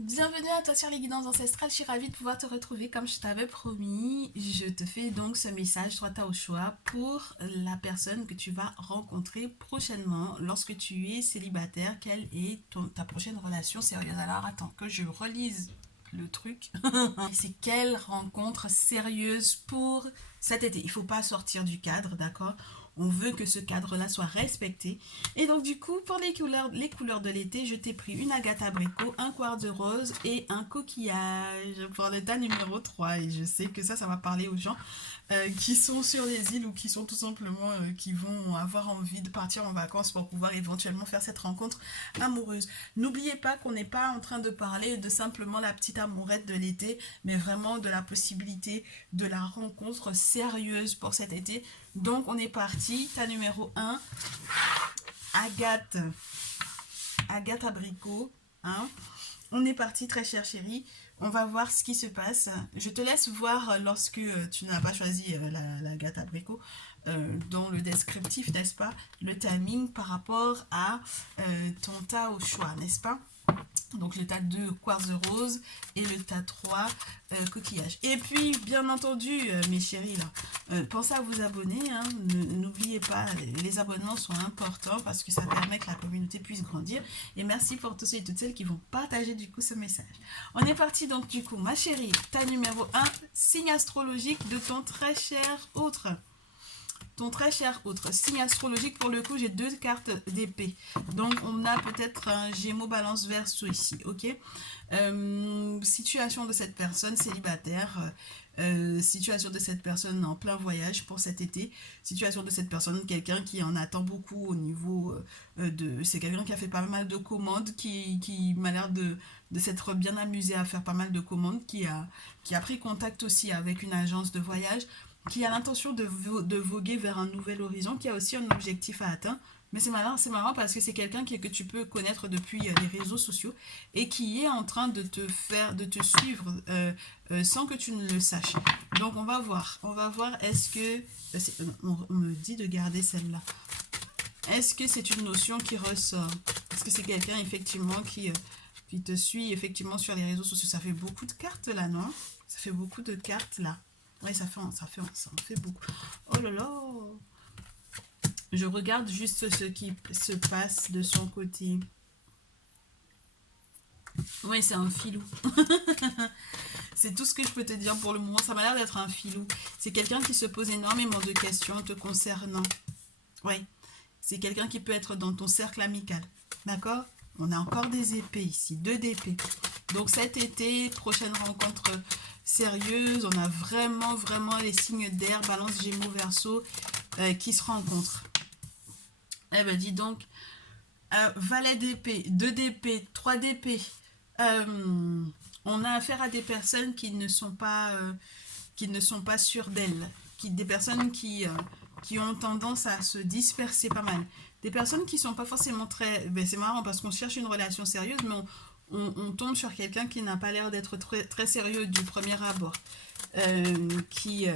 Bienvenue à toi sur les guidances ancestrales, je suis ravie de pouvoir te retrouver comme je t'avais promis. Je te fais donc ce message, toi t'as au choix, pour la personne que tu vas rencontrer prochainement lorsque tu es célibataire. Quelle est ta prochaine relation sérieuse? Alors attends que je relise le truc. C'est quelle rencontre sérieuse pour cet été? Il ne faut pas sortir du cadre, d'accord? On veut que ce cadre-là soit respecté. Et donc, du coup, pour les couleurs de l'été, je t'ai pris une agate abricot, un quartz rose et un coquillage pour l'état numéro 3. Et je sais que ça va parler aux gens qui sont sur les îles ou qui sont tout simplement, qui vont avoir envie de partir en vacances pour pouvoir éventuellement faire cette rencontre amoureuse. N'oubliez pas qu'on n'est pas en train de parler de simplement la petite amourette de l'été, mais vraiment de la possibilité de la rencontre sérieuse pour cet été. Donc on est parti, ta numéro 1, Agathe, Agathe Abricot, hein. On est parti, très chère chérie. On va voir ce qui se passe. Je te laisse voir lorsque tu n'as pas choisi la gâte abricot dans le descriptif, n'est-ce pas? Le timing par rapport à ton tas au choix, n'est-ce pas? Donc le tas 2 quartz rose et le tas 3 coquillage. Et puis bien entendu mes chéris là, pensez à vous abonner, hein. N'oubliez pas, les abonnements sont importants parce que ça permet que la communauté puisse grandir. Et merci pour tous ceux et toutes celles qui vont partager du coup ce message. On est parti donc du coup ma chérie, tas numéro 1, signe astrologique de ton très cher autre. Ton très cher autre signe astrologique, pour le coup j'ai deux cartes d'épée, donc on a peut-être un Gémeaux Balance Verseau ici, ok. Situation de cette personne célibataire, situation de cette personne en plein voyage pour cet été, situation de cette personne, quelqu'un qui en attend beaucoup au niveau c'est quelqu'un qui a fait pas mal de commandes, qui m'a l'air de s'être bien amusé à faire pas mal de commandes, qui a pris contact aussi avec une agence de voyage, qui a l'intention de voguer vers un nouvel horizon, qui a aussi un objectif à atteindre. Mais c'est marrant parce que c'est quelqu'un que tu peux connaître depuis les réseaux sociaux et qui est en train de de te suivre sans que tu ne le saches. Donc on va voir est-ce que, on me dit de garder celle-là. Est-ce que c'est une notion qui ressort? Est-ce que c'est quelqu'un effectivement qui te suit effectivement sur les réseaux sociaux? Ça fait beaucoup de cartes là, non? Ça fait beaucoup de cartes là. Oui, ça en fait beaucoup. Oh là là! Je regarde juste ce qui se passe de son côté. Oui, c'est un filou. C'est tout ce que je peux te dire pour le moment. Ça m'a l'air d'être un filou. C'est quelqu'un qui se pose énormément de questions te concernant. Oui, c'est quelqu'un qui peut être dans ton cercle amical. D'accord? On a encore des épées ici, deux d'épées. Donc cet été, prochaine rencontre sérieuse, on a vraiment les signes d'air, Balance, Gémeaux, Verseau, qui se rencontrent. Eh ben dis donc, valet d'épée, 2 d'épée, 3 d'épée. On a affaire à des personnes qui ne sont pas sûres d'elles, des personnes qui ont tendance à se disperser pas mal. Des personnes qui sont pas forcément très... Ben c'est marrant parce qu'on cherche une relation sérieuse, mais on tombe sur quelqu'un qui n'a pas l'air d'être très sérieux du premier abord. Qui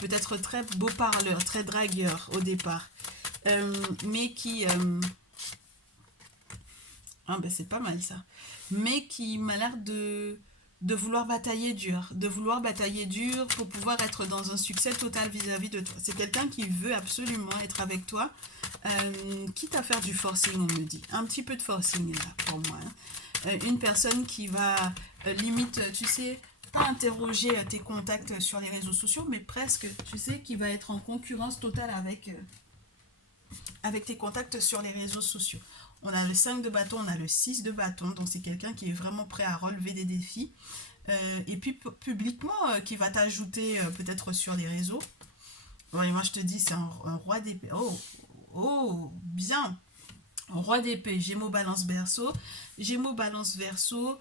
peut être très beau parleur, très dragueur au départ. Mais qui... ah ben c'est pas mal ça. Mais qui m'a l'air de vouloir batailler dur pour pouvoir être dans un succès total vis-à-vis de toi. C'est quelqu'un qui veut absolument être avec toi, quitte à faire du forcing, on me dit. Un petit peu de forcing là pour moi, hein. Une personne qui va limite, tu sais, pas interroger tes contacts sur les réseaux sociaux, mais presque, tu sais, qui va être en concurrence totale avec tes contacts sur les réseaux sociaux. On a le 5 de bâton, on a le 6 de bâton, donc c'est quelqu'un qui est vraiment prêt à relever des défis. Et puis publiquement, qui va t'ajouter peut-être sur les réseaux. Ouais, moi je te dis, c'est un roi d'épée. Oh, oh, bien. Roi d'épée, Gémeaux Balance Verseau. Gémeaux Balance Verseau,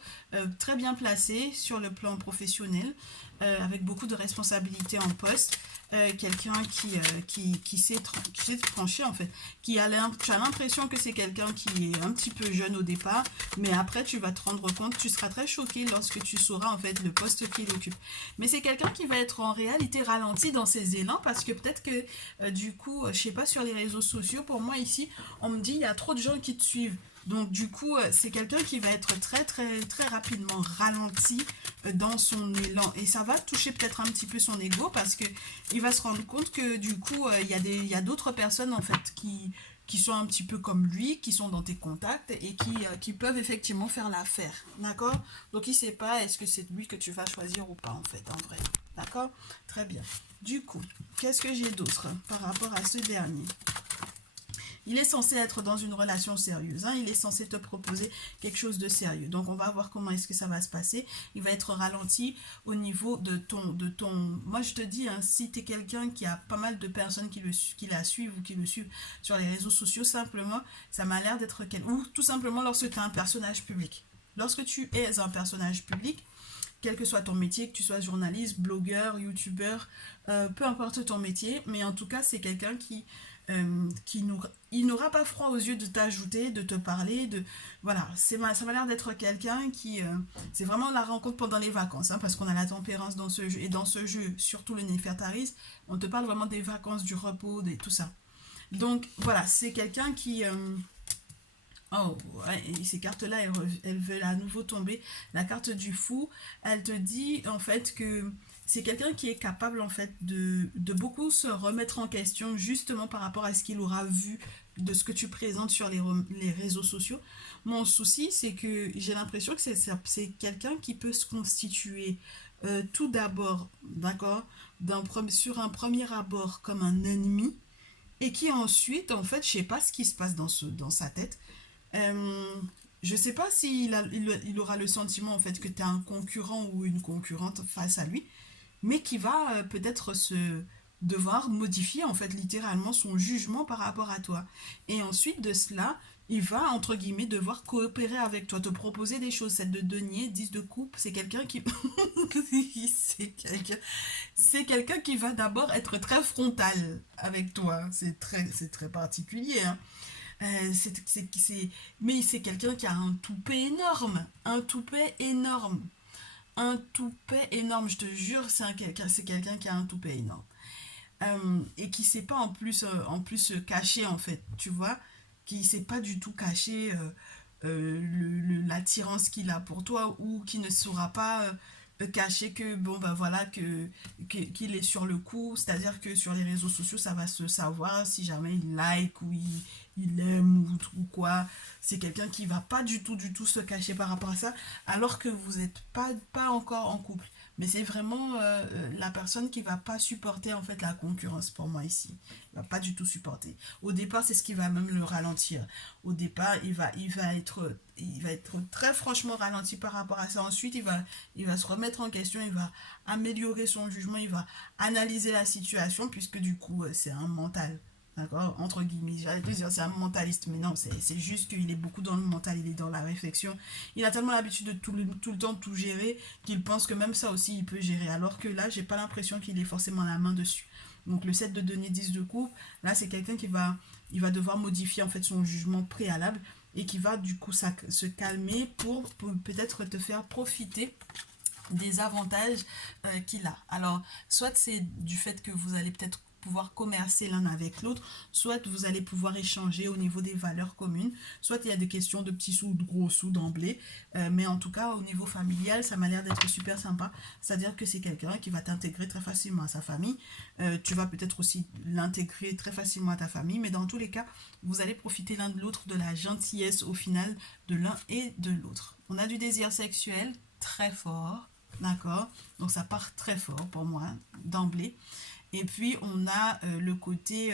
très bien placé sur le plan professionnel, avec beaucoup de responsabilités en poste. Quelqu'un qui sait trancher en fait, tu as l'impression que c'est quelqu'un qui est un petit peu jeune au départ, mais après tu vas te rendre compte, tu seras très choqué lorsque tu sauras en fait le poste qu'il occupe. Mais c'est quelqu'un qui va être en réalité ralenti dans ses élans parce que peut-être que du coup, je sais pas, sur les réseaux sociaux, pour moi ici, on me dit il y a trop de gens qui te suivent. Donc du coup, c'est quelqu'un qui va être très très très rapidement ralenti dans son élan. Et ça va toucher peut-être un petit peu son ego parce que il va se rendre compte que du coup, il y a d'autres personnes en fait qui sont un petit peu comme lui, qui sont dans tes contacts et qui peuvent effectivement faire l'affaire. D'accord? Donc il ne sait pas est-ce que c'est lui que tu vas choisir ou pas en fait, en vrai. D'accord? Très bien. Du coup, qu'est-ce que j'ai d'autre par rapport à ce dernier? Il est censé être dans une relation sérieuse, hein, il est censé te proposer quelque chose de sérieux. Donc on va voir comment est-ce que ça va se passer. Il va être ralenti au niveau de ton... Moi je te dis, hein, si tu es quelqu'un qui a pas mal de personnes qui la suivent ou qui le suivent sur les réseaux sociaux, simplement, ça m'a l'air d'être... Ou tout simplement lorsque tu es un personnage public. Lorsque tu es un personnage public, quel que soit ton métier, que tu sois journaliste, blogueur, youtubeur, peu importe ton métier, mais en tout cas, c'est quelqu'un il n'aura pas froid aux yeux de t'ajouter, de te parler, voilà, ça m'a l'air d'être quelqu'un c'est vraiment la rencontre pendant les vacances, hein, parce qu'on a la tempérance dans ce jeu, et dans ce jeu, surtout le Néfertaris, on te parle vraiment des vacances, du repos, tout ça. Donc, voilà, c'est quelqu'un oh, ouais, et ces cartes-là, elles veulent à nouveau tomber. La carte du fou, elle te dit en fait que c'est quelqu'un qui est capable en fait de beaucoup se remettre en question justement par rapport à ce qu'il aura vu de ce que tu présentes sur les réseaux sociaux. Mon souci, c'est que j'ai l'impression que c'est quelqu'un qui peut se constituer tout d'abord, d'accord, sur un premier abord comme un ennemi et qui ensuite, en fait, je sais pas ce qui se passe dans sa tête, je sais pas s'il il aura le sentiment en fait que tu as un concurrent ou une concurrente face à lui, mais qui va peut-être se devoir modifier en fait littéralement son jugement par rapport à toi. Et ensuite de cela, il va entre guillemets devoir coopérer avec toi, te proposer des choses. Celle de denier, 10 de coupe, c'est quelqu'un qui c'est quelqu'un qui va d'abord être très frontal avec toi. C'est très particulier, hein. Mais c'est quelqu'un qui a un toupet énorme. Un toupet énorme. Un toupet énorme. Je te jure, c'est quelqu'un qui a un toupet énorme. Et qui ne sait pas en plus se cacher, en fait. Tu vois? Qui ne sait pas du tout cacher l'attirance qu'il a pour toi ou qui ne saura pas cacher que bon ben voilà qu'il est sur le coup, c'est-à-dire que sur les réseaux sociaux ça va se savoir si jamais il like ou il aime ou quoi. C'est quelqu'un qui va pas du tout se cacher par rapport à ça, alors que vous n'êtes pas encore en couple. Mais c'est vraiment la personne qui va pas supporter en fait la concurrence pour moi ici. Il va pas du tout supporter. Au départ, c'est ce qui va même le ralentir. Au départ, il va être très franchement ralenti par rapport à ça. Ensuite, il va se remettre en question, il va améliorer son jugement, il va analyser la situation puisque du coup, c'est un mental. D'accord? Entre guillemets, j'allais te dire c'est un mentaliste, mais non, c'est juste qu'il est beaucoup dans le mental, il est dans la réflexion. Il a tellement l'habitude de tout le temps tout gérer qu'il pense que même ça aussi il peut gérer. Alors que là, j'ai pas l'impression qu'il ait forcément la main dessus. Donc le 7 de denier 10 de coupe, là c'est quelqu'un il va devoir modifier en fait son jugement préalable et qui va du coup se calmer pour peut-être te faire profiter des avantages qu'il a. Alors, soit c'est du fait que vous allez peut-être pouvoir commercer l'un avec l'autre, soit vous allez pouvoir échanger au niveau des valeurs communes, soit il y a des questions de petits sous ou de gros sous d'emblée, mais en tout cas au niveau familial ça m'a l'air d'être super sympa, c'est-à-dire que c'est quelqu'un qui va t'intégrer très facilement à sa famille. Tu vas peut-être aussi l'intégrer très facilement à ta famille, mais dans tous les cas vous allez profiter l'un de l'autre de la gentillesse au final de l'un et de l'autre. On a du désir sexuel très fort. D'accord? Donc ça part très fort pour moi, d'emblée. Et puis on a le côté,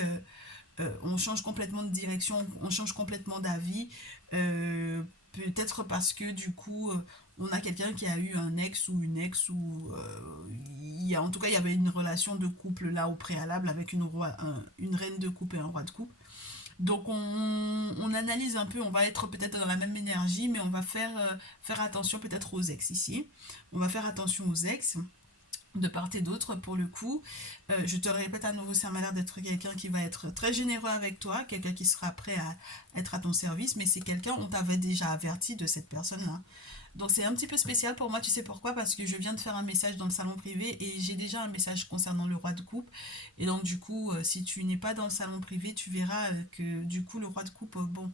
on change complètement de direction, on change complètement d'avis. Peut-être parce que du coup, on a quelqu'un qui a eu un ex ou une ex ou en tout cas il y avait une relation de couple là au préalable avec une reine de coupe et un roi de coupe. Donc on analyse un peu, on va être peut-être dans la même énergie, mais on va faire attention peut-être aux ex ici. On va faire attention aux ex de part et d'autre pour le coup. Je te répète à nouveau, ça m'a l'air d'être quelqu'un qui va être très généreux avec toi, quelqu'un qui sera prêt à être à ton service, mais c'est quelqu'un, on t'avait déjà averti de cette personne-là. Donc c'est un petit peu spécial pour moi, tu sais pourquoi? Parce que je viens de faire un message dans le salon privé et j'ai déjà un message concernant le roi de coupe. Et donc du coup, si tu n'es pas dans le salon privé, tu verras que du coup le roi de coupe, bon,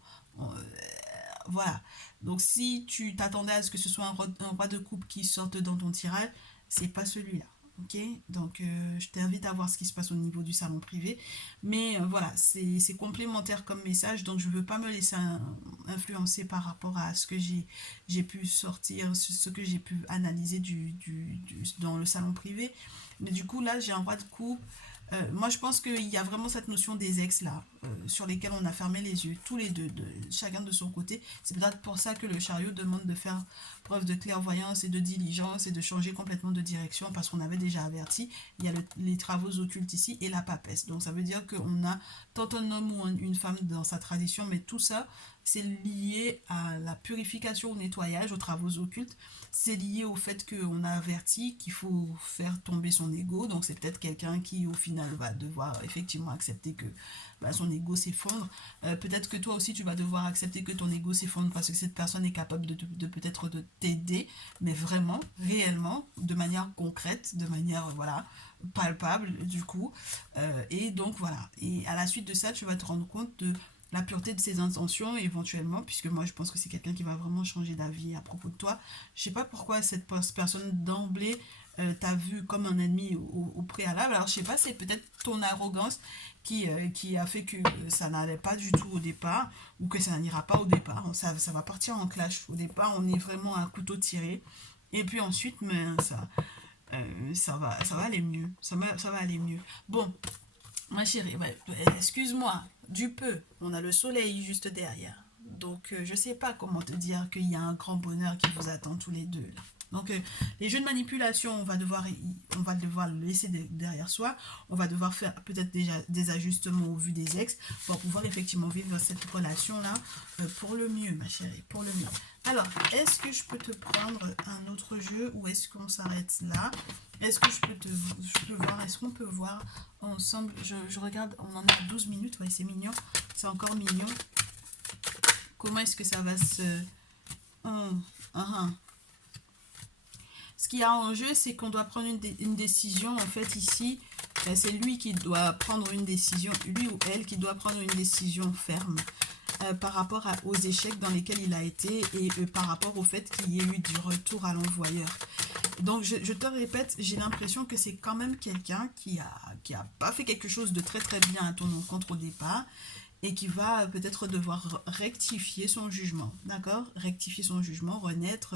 voilà. Donc si tu t'attendais à ce que ce soit un roi de coupe qui sorte dans ton tirage, c'est pas celui-là. Ok, donc je t'invite à voir ce qui se passe au niveau du salon privé. Mais voilà, c'est complémentaire comme message, donc je ne veux pas me laisser influencer par rapport à ce que j'ai pu sortir, ce que j'ai pu analyser dans le salon privé. Mais du coup, là, j'ai un roi de coupe. Moi, je pense qu'il y a vraiment cette notion des ex là, sur lesquels on a fermé les yeux, tous les deux, chacun de son côté. C'est peut-être pour ça que le chariot demande de faire preuve de clairvoyance et de diligence et de changer complètement de direction, parce qu'on avait déjà averti, il y a les travaux occultes ici et la papesse. Donc ça veut dire qu'on a tant un homme ou une femme dans sa tradition, mais tout ça, c'est lié à la purification, au nettoyage, aux travaux occultes. C'est lié au fait qu'on a averti qu'il faut faire tomber son ego. Donc c'est peut-être quelqu'un qui au final va devoir effectivement accepter que son ego s'effondre. Peut-être que toi aussi tu vas devoir accepter que ton ego s'effondre parce que cette personne est capable de peut-être de t'aider, mais vraiment, réellement, de manière concrète, de manière voilà palpable du coup. Et donc voilà. Et à la suite de ça, tu vas te rendre compte de la pureté de ses intentions éventuellement, puisque moi je pense que c'est quelqu'un qui va vraiment changer d'avis à propos de toi. Je sais pas pourquoi cette personne d'emblée t'a vu comme un ennemi au préalable. Alors je sais pas, c'est peut-être ton arrogance qui a fait que ça n'allait pas du tout au départ, ou que ça n'ira pas au départ. Ça va partir en clash. Au départ, on est vraiment à couteau tiré. Et puis ensuite, mais ça va aller mieux. Ça va aller mieux. Bon, ma chérie, ouais, excuse-moi, du peu. On a le soleil juste derrière. Donc, je sais pas comment te dire qu'il y a un grand bonheur qui vous attend tous les deux. Là. Donc, les jeux de manipulation, on va devoir le laisser derrière soi. On va devoir faire peut-être déjà des ajustements au vu des ex pour pouvoir effectivement vivre cette relation-là pour le mieux, ma chérie, pour le mieux. Alors, est-ce que je peux te prendre un autre jeu ou est-ce qu'on s'arrête là? Est-ce que je peux voir, est-ce qu'on peut voir ensemble, je regarde, on en a 12 minutes, ouais, c'est mignon, c'est encore mignon. Comment est-ce que ça va se... Ce qu'il y a en jeu, c'est qu'on doit prendre une décision. En fait, ici, c'est lui qui doit prendre une décision, lui ou elle qui doit prendre une décision ferme par rapport aux échecs dans lesquels il a été et par rapport au fait qu'il y ait eu du retour à l'envoyeur. Donc, je te répète, j'ai l'impression que c'est quand même quelqu'un qui a pas fait quelque chose de très très bien à ton encontre au départ et qui va peut-être devoir rectifier son jugement, d'accord? Rectifier son jugement, renaître,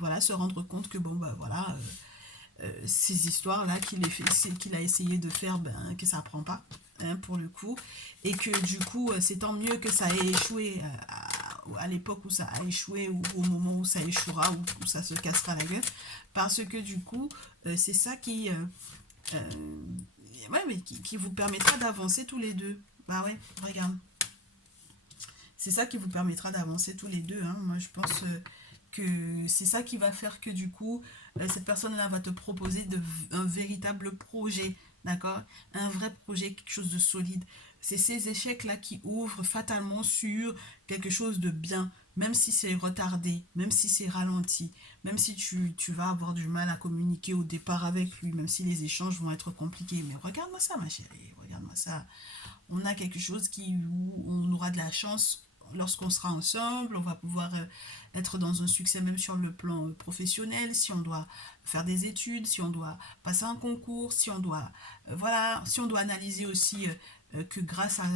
voilà, se rendre compte que bon, bah voilà, ces histoires-là qu'il a essayé de faire, ben, que ça prend pas, hein, pour le coup, et que du coup, c'est tant mieux que ça ait échoué à l'époque où ça a échoué, ou au moment où ça échouera, où ça se cassera la gueule, parce que du coup, c'est ça euh, ouais, mais qui vous permettra d'avancer tous les deux. Bah ouais, regarde. C'est ça qui vous permettra d'avancer tous les deux. Hein. Moi, je pense que c'est ça qui va faire que du coup, cette personne-là va te proposer un véritable projet, d'accord? Un vrai projet, quelque chose de solide. C'est ces échecs-là qui ouvrent fatalement sur quelque chose de bien, même si c'est retardé, même si c'est ralenti, même si tu vas avoir du mal à communiquer au départ avec lui, même si les échanges vont être compliqués. Mais regarde-moi ça, ma chérie, regarde-moi ça. On a quelque chose où on aura de la chance lorsqu'on sera ensemble, on va pouvoir être dans un succès même sur le plan professionnel, si on doit faire des études, si on doit passer un concours, si on doit voilà, si on doit analyser aussi que grâce à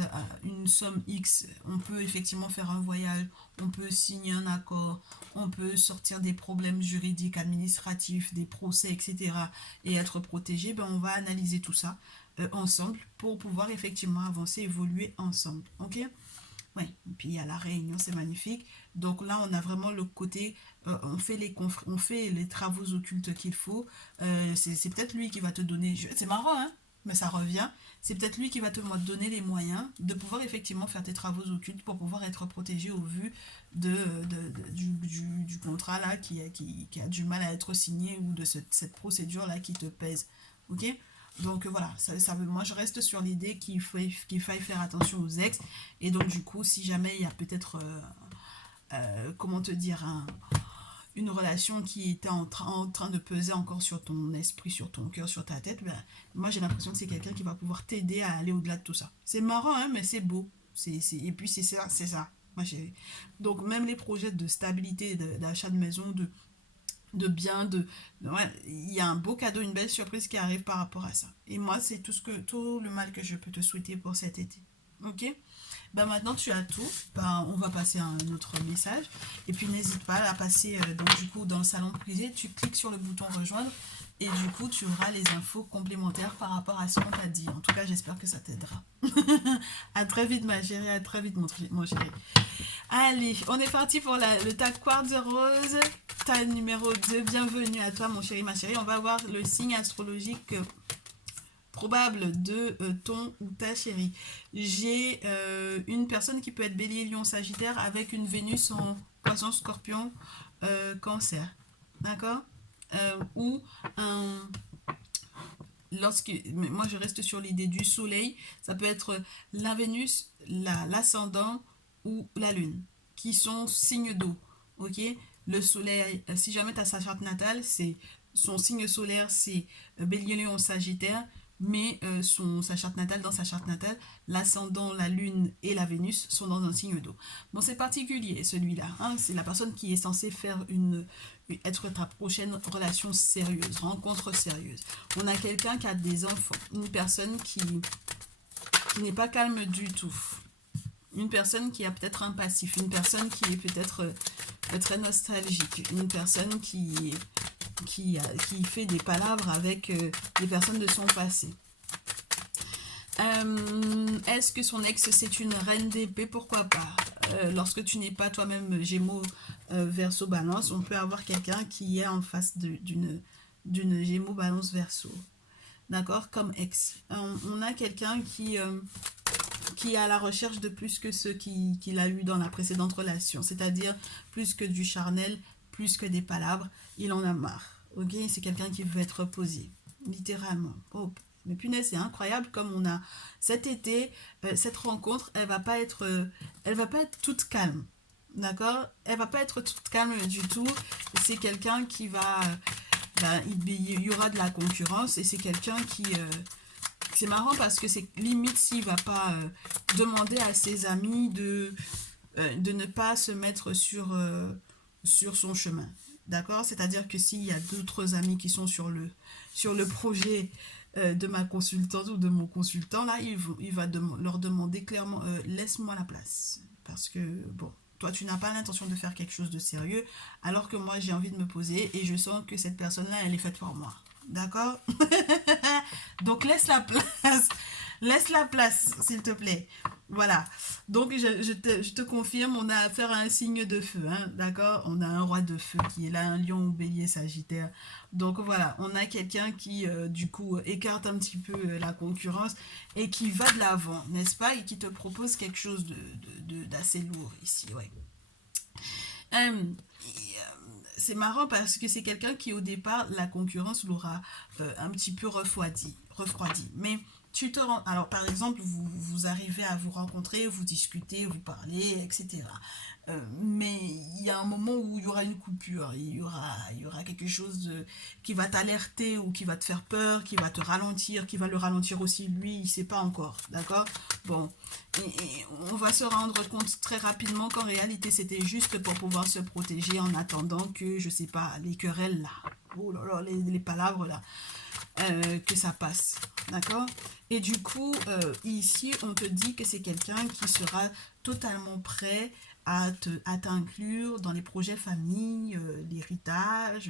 une somme X, on peut effectivement faire un voyage, on peut signer un accord, on peut sortir des problèmes juridiques, administratifs, des procès, etc. et être protégé, ben on va analyser tout ça ensemble pour pouvoir effectivement avancer, évoluer ensemble. Ok? Oui, et puis il y a la réunion, c'est magnifique. Donc là, on a vraiment le côté, on fait les travaux occultes qu'il faut. C'est peut-être lui qui va te donner, c'est marrant, hein, mais ça revient. C'est peut-être lui qui va te donner les moyens de pouvoir effectivement faire tes travaux occultes pour pouvoir être protégé au vu du contrat là qui a du mal à être signé ou de cette procédure là qui te pèse. Ok? Donc voilà, moi je reste sur l'idée qu'il faille faire attention aux ex. Et donc du coup, si jamais il y a peut-être, comment te dire, une relation qui était en train de peser encore sur ton esprit, sur ton cœur, sur ta tête, ben, moi j'ai l'impression que c'est quelqu'un qui va pouvoir t'aider à aller au-delà de tout ça. C'est marrant, hein, mais c'est beau. Et puis c'est ça, c'est ça. ma chérie. Donc, même les projets de stabilité, d'achat de maison, de biens, ouais, il y a un beau cadeau, une belle surprise qui arrive par rapport à ça. Et moi, c'est tout le mal que je peux te souhaiter pour cet été. Ok? Ben maintenant tu as tout, ben, on va passer à un autre message. Et puis n'hésite pas à passer donc, du coup, dans le salon privé, tu cliques sur le bouton rejoindre et du coup tu auras les infos complémentaires par rapport à ce qu'on t'a dit. En tout cas, j'espère que ça t'aidera. À très vite ma chérie, à très vite mon chéri. Allez, on est parti pour le tag quartz rose, tag numéro 2. Bienvenue à toi mon chéri, ma chérie. On va voir le signe astrologique probable de ton ou ta chérie. J'ai une personne qui peut être bélier, lion, sagittaire avec une Vénus en poisson, scorpion, cancer. D'accord? Ou un... Moi je reste sur l'idée du soleil, ça peut être la Vénus, l'ascendant ou la lune, qui sont signes d'eau. Ok? Le soleil, si jamais tu as sa charte natale, c'est son signe solaire, c'est bélier, lion, sagittaire, mais sa charte natale, dans sa charte natale, l'ascendant, la lune et la Vénus sont dans un signe d'eau. Bon, c'est particulier celui-là, hein, c'est la personne qui est censée être ta prochaine relation sérieuse, rencontre sérieuse. On a quelqu'un qui a des enfants, une personne qui n'est pas calme du tout, une personne qui a peut-être un passif, une personne qui est peut-être très nostalgique, une personne qui fait des palabres avec des personnes de son passé. Est-ce que son ex c'est une reine d'épée? Pourquoi pas? Lorsque tu n'es pas toi-même Gémeaux, Verseau, Balance, on peut avoir quelqu'un qui est en face d'une Gémeaux, Balance, Verseau. D'accord? Comme ex. On a quelqu'un qui est à la recherche de plus que ce qu'il a eu dans la précédente relation. C'est-à-dire plus que du charnel, plus que des palabres. Il en a marre. Ok? C'est quelqu'un qui veut être reposé. Littéralement. Oh, mais punaise, c'est incroyable comme on a cet été, cette rencontre, elle va pas être toute calme. D'accord? Elle va pas être toute calme du tout. C'est quelqu'un qui va... il y aura de la concurrence et c'est quelqu'un qui... c'est marrant parce que c'est limite s'il va pas demander à ses amis de ne pas se mettre sur son chemin. D'accord? C'est-à-dire que s'il y a d'autres amis qui sont sur le projet de ma consultante ou de mon consultant, là, il va leur demander clairement laisse-moi la place. Parce que, bon, toi, tu n'as pas l'intention de faire quelque chose de sérieux, alors que moi, j'ai envie de me poser et je sens que cette personne-là, elle est faite pour moi. D'accord? Donc, laisse la place. Laisse la place, s'il te plaît. Voilà. Donc, je te confirme, on a affaire à un signe de feu. Hein, d'accord? On a un roi de feu qui est là, un lion, bélier, sagittaire. Donc, voilà. On a quelqu'un qui, du coup, écarte un petit peu la concurrence et qui va de l'avant, n'est-ce pas? Et qui te propose quelque chose d'assez lourd ici, ouais. C'est marrant parce que c'est quelqu'un qui, au départ, la concurrence l'aura un petit peu refroidi. Mais tu te rends... Alors, par exemple, vous arrivez à vous rencontrer, vous discutez, vous parlez, etc. Mais il y a un moment où il y aura une coupure, il y aura quelque chose qui va t'alerter ou qui va te faire peur, qui va te ralentir, qui va le ralentir aussi lui, il ne sait pas encore, d'accord? Bon, et on va se rendre compte très rapidement qu'en réalité c'était juste pour pouvoir se protéger en attendant que, je sais pas, les querelles là, oh là là, les palabres là, que ça passe, d'accord? Et du coup, ici, on te dit que c'est quelqu'un qui sera totalement prêt à t'inclure dans les projets famille, l'héritage.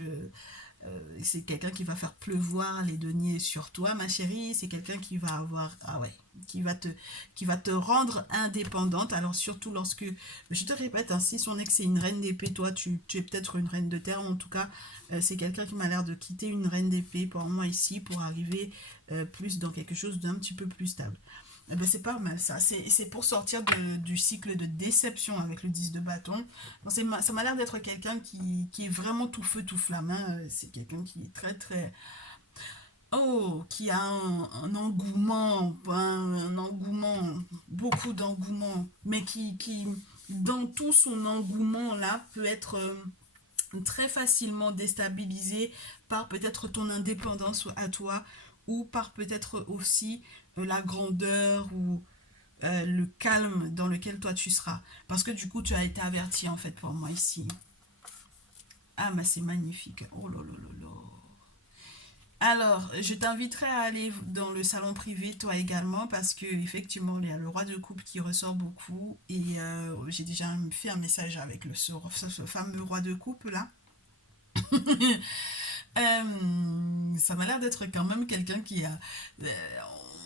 C'est quelqu'un qui va faire pleuvoir les deniers sur toi, ma chérie. C'est quelqu'un qui va avoir... Ah ouais, qui va te rendre indépendante. Alors surtout lorsque... Je te répète, hein, si son ex est une reine d'épée, toi, tu es peut-être une reine de terre. En tout cas, c'est quelqu'un qui m'a l'air de quitter une reine d'épée pour moi ici pour arriver plus dans quelque chose d'un petit peu plus stable. Eh ben, c'est pas mal ça, c'est pour sortir du cycle de déception avec le 10 de bâton. Ça m'a l'air d'être quelqu'un qui est vraiment tout feu tout flamme, hein. C'est quelqu'un qui est très très... Oh, qui a un engouement, un engouement, beaucoup d'engouement, mais qui, dans tout son engouement là, peut être très facilement déstabilisé par peut-être ton indépendance à toi, ou par peut-être aussi la grandeur le calme dans lequel toi tu seras. Parce que du coup, tu as été averti en fait pour moi ici. Ah, mais c'est magnifique. Oh là là là là. Alors, je t'inviterai à aller dans le salon privé, toi également, parce que effectivement, il y a le roi de coupe qui ressort beaucoup. Et j'ai déjà fait un message avec ce fameux roi de coupe là. Ça m'a l'air d'être quand même quelqu'un qui a...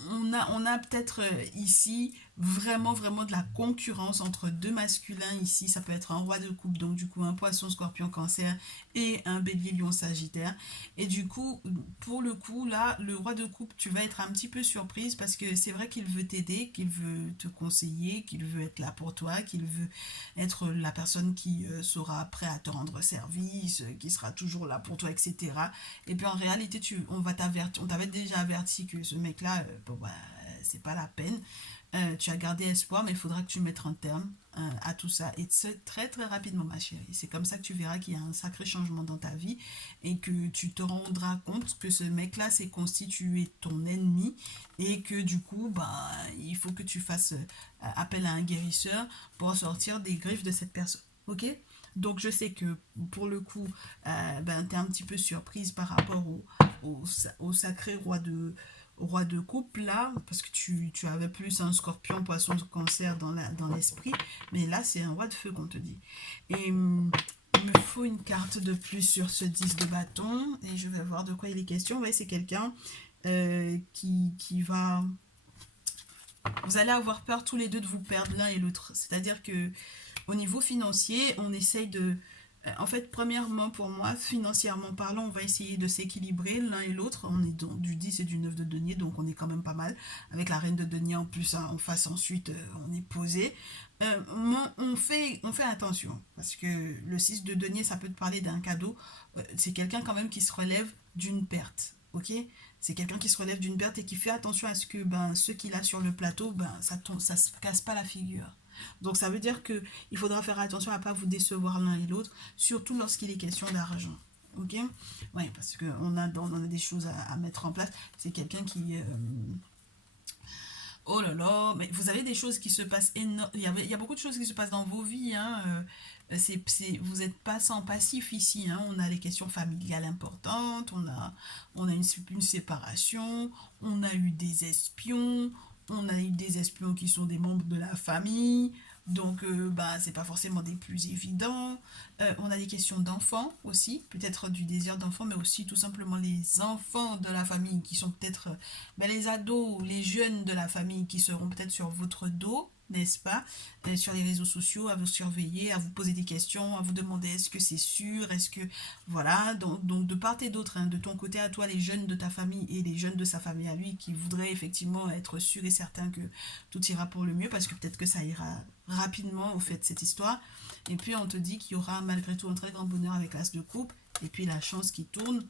on a peut-être ici vraiment vraiment de la concurrence entre deux masculins ici. Ça peut être un roi de coupe, donc du coup un poisson, scorpion, cancer et un bélier, lion, sagittaire. Et du coup, pour le coup, là, le roi de coupe, tu vas être un petit peu surprise parce que c'est vrai qu'il veut t'aider, qu'il veut te conseiller, qu'il veut être là pour toi, qu'il veut être la personne qui sera prêt à te rendre service, qui sera toujours là pour toi, etc. Et puis en réalité, on t'avait déjà averti que ce mec-là, bon, bah, c'est pas la peine. Tu as gardé espoir, mais il faudra que tu mettes un terme à tout ça. Et c'est très très rapidement, ma chérie. C'est comme ça que tu verras qu'il y a un sacré changement dans ta vie et que tu te rendras compte que ce mec-là s'est constitué ton ennemi et que du coup, bah, il faut que tu fasses appel à un guérisseur pour sortir des griffes de cette personne. Ok? Donc je sais que pour le coup, ben, tu es un petit peu surprise par rapport au sacré roi de coupe là, parce que tu avais plus un scorpion, poisson, cancer dans l'esprit, mais là c'est un roi de feu qu'on te dit. Et il me faut une carte de plus sur ce 10 de bâton, et je vais voir de quoi il est question. Ouais, c'est quelqu'un qui va... Vous allez avoir peur tous les deux de vous perdre l'un et l'autre. C'est-à-dire que au niveau financier, on essaye de... En fait, premièrement, pour moi, financièrement parlant, on va essayer de s'équilibrer l'un et l'autre. On est du 10 et du 9 de denier, donc on est quand même pas mal. Avec la reine de denier en plus, hein, en face ensuite, on est posé. On fait attention, parce que le 6 de denier, ça peut te parler d'un cadeau. C'est quelqu'un quand même qui se relève d'une perte, ok? C'est quelqu'un qui se relève d'une perte et qui fait attention à ce que ben, ceux qu'il a sur le plateau, ben, ça se casse pas la figure. Donc ça veut dire que il faudra faire attention à ne pas vous décevoir l'un et l'autre, surtout lorsqu'il est question d'argent. Ok? Oui, parce on a des choses à mettre en place. C'est quelqu'un qui... oh là là, mais vous avez des choses qui se passent énormément. Il y a beaucoup de choses qui se passent dans vos vies. Hein. Vous n'êtes pas sans passif ici. Hein. On a les questions familiales importantes, on a une séparation, on a eu des espions, on a eu des espions qui sont des membres de la famille. Donc, bah, c'est pas forcément des plus évidents. On a des questions d'enfants aussi, peut-être du désir d'enfant, mais aussi tout simplement les enfants de la famille qui sont peut-être ben, les ados, les jeunes de la famille qui seront peut-être sur votre dos, n'est-ce pas, sur les réseaux sociaux, à vous surveiller, à vous poser des questions, à vous demander est-ce que c'est sûr, est-ce que... Voilà, donc de part et d'autre, hein, de ton côté à toi, les jeunes de ta famille et les jeunes de sa famille à lui qui voudraient effectivement être sûrs et certains que tout ira pour le mieux, parce que peut-être que ça ira rapidement au fait de cette histoire. Et puis on te dit qu'il y aura malgré tout un très grand bonheur avec l'as de coupe, et puis la chance qui tourne,